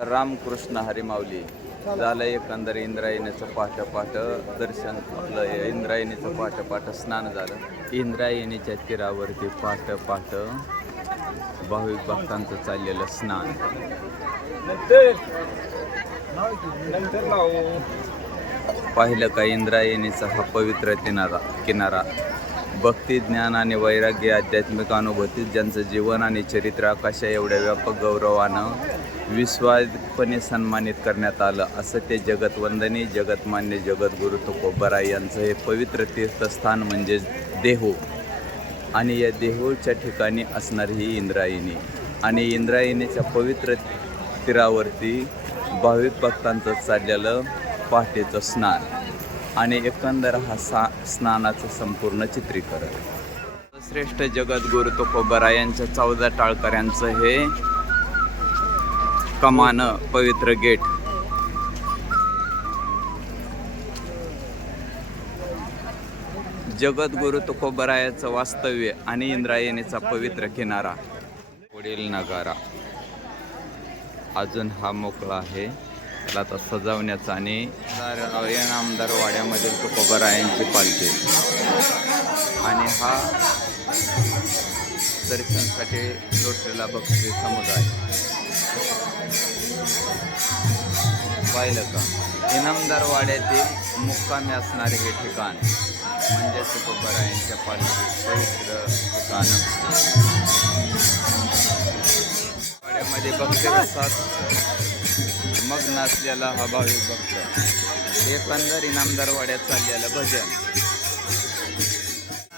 रामकृष्ण हरिमावली झालं एकंदर इंद्रायणीचं पाठ पाठ दर्शन आपलं इंद्रायणीचं पाठ पाठ स्नान झालं. इंद्रायणीच्या तीरावरती पाठ पाठ भाविक भक्तांचं चाललेलं स्नान. पाहिलं का इंद्रायणीचा हा पवित्र किनारा किनारा? भक्ती ज्ञान आणि वैराग्य आध्यात्मिक अनुभूती ज्यांचं जीवन आणि चरित्र आकाशा एवढ्या व्यापक गौरवानं विश्वासपणे सन्मानित करण्यात आलं. असं ते जगतवंदनी जगतमान्य जगद्गुरु तुकोबरा यांचं हे पवित्र तीर्थस्थान म्हणजे देहू. आणि या देहूच्या ठिकाणी असणारी ही इंद्रायणी. आणि इंद्रायणीच्या पवित्र तीरावरती भाविक भक्तांचं चाललेलं पहाटेचं स्नान. आणि एकंदर हा सा स्नानाचं संपूर्ण चित्रीकरण. श्रेष्ठ जगद्गुरु तुकोबरा यांच्या चौदा टाळकऱ्यांचं हे कमान पवित्र गेट. जगद्गुरु तुकोबरायाचं वास्तव्य आणि इंद्रायणीचा पवित्र किनारा. पुढील नगारा. अजून हा मोकळा आहे. त्याला आता सजवण्याचा आणि दार- आमदार वाड्यामधील तुकोबरायांची पालखी. आणि हा दर्शनासाठी लोटलेला भक्ती समुदाय. पाहिलं का? इनामदार वाड्यातील मुक्कामी असणारे हे ठिकाण म्हणजे तुकोबरायांच्या पालखी पवित्र ठिकाण. वाड्यामध्ये भक्ती असतात. मग नाचलेला हा भाविक भक्त. एकंदर इनामदार वाड्यात चाललेलं भजन.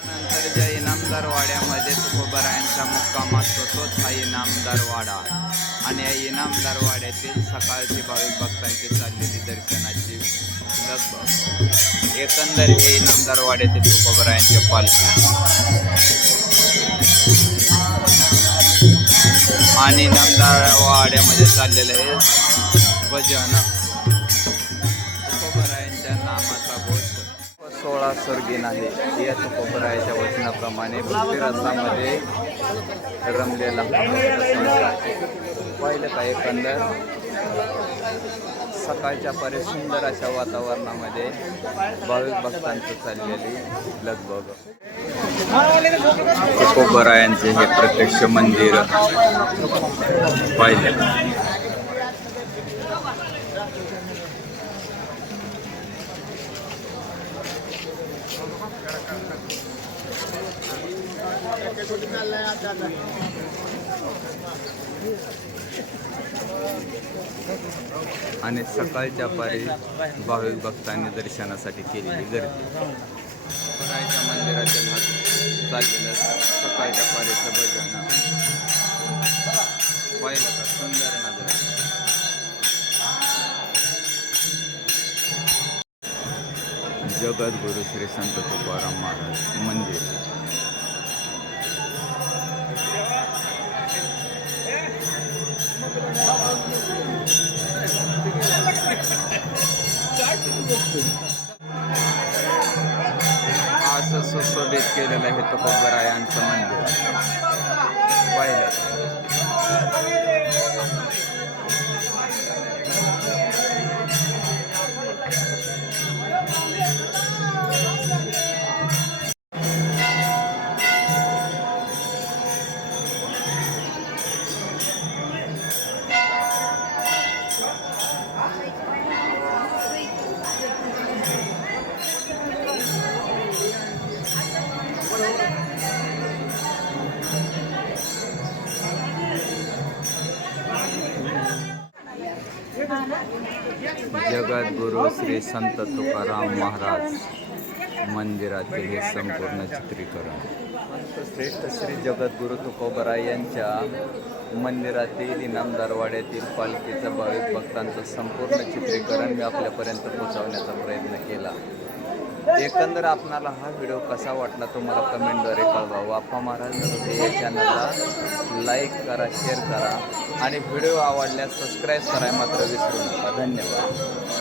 नंतर ज्या इनामदार वाड्यामध्ये तुकोबरायांचा मुक्काम असतो तोच हा इनामदार वाडा. आणि या इनामदार वाड्यातील सकाळची भाविक भक्तांची चाललेली दर्शनाची लगबग. एकंदर हे इनामदार वाड्यातील तुकोबरायांचे पालखी. आणि इनामदार वाड्यामध्ये चाललेलं आहे. भजन. तुकोबरायांच्या नामाचा घोष. सोळा स्वर्गीन आहे. या तुकोबरायाच्या वचनाप्रमाणे भक्तिरसामध्ये रमलेला पहिलं काय एकंदर? सकाळच्या परी सुंदर अशा वातावरणामध्ये भाविक भक्तांची चाललेली लगबग तुकोबरायांचे हे प्रत्यक्ष मंदिर पाहिले. आणि सकाळच्या पारी भाविक भक्तांनी दर्शनासाठी केलेली गर्दी. बरायच्या मंदिराच्या भाग चाललेलं सकाळच्या पारीचं भजन. पाहिलं का? सुंदर नजर. जगद्गुरु श्री संत तुकाराम महाराज मंदिर. असं सुशोभित केलेलं आहे तुकोबरायांचं मंदिर. पाहिलं. जगद्गुरु श्री संत तुकाराम महाराज मंदिरातील हे संपूर्ण चित्रीकरण. श्रेष्ठ श्री जगद्गुरु तुकोबराय यांच्या मंदिरातील इनामदारवाड्यातील पालखीचं भाविक भक्तांचं संपूर्ण चित्रीकरण मी आपल्यापर्यंत पोहोचवण्याचा प्रयत्न केला. एकंदर आपणाला हा व्हिडिओ कसा वाटला तुम्हाला कमेंटद्वारे कळवा. वाफा महाराज नरोदे या चॅनलला लाईक करा शेअर करा आणि व्हिडिओ आवडल्यास सबस्क्राईब करा मात्र विसरू नका. धन्यवाद.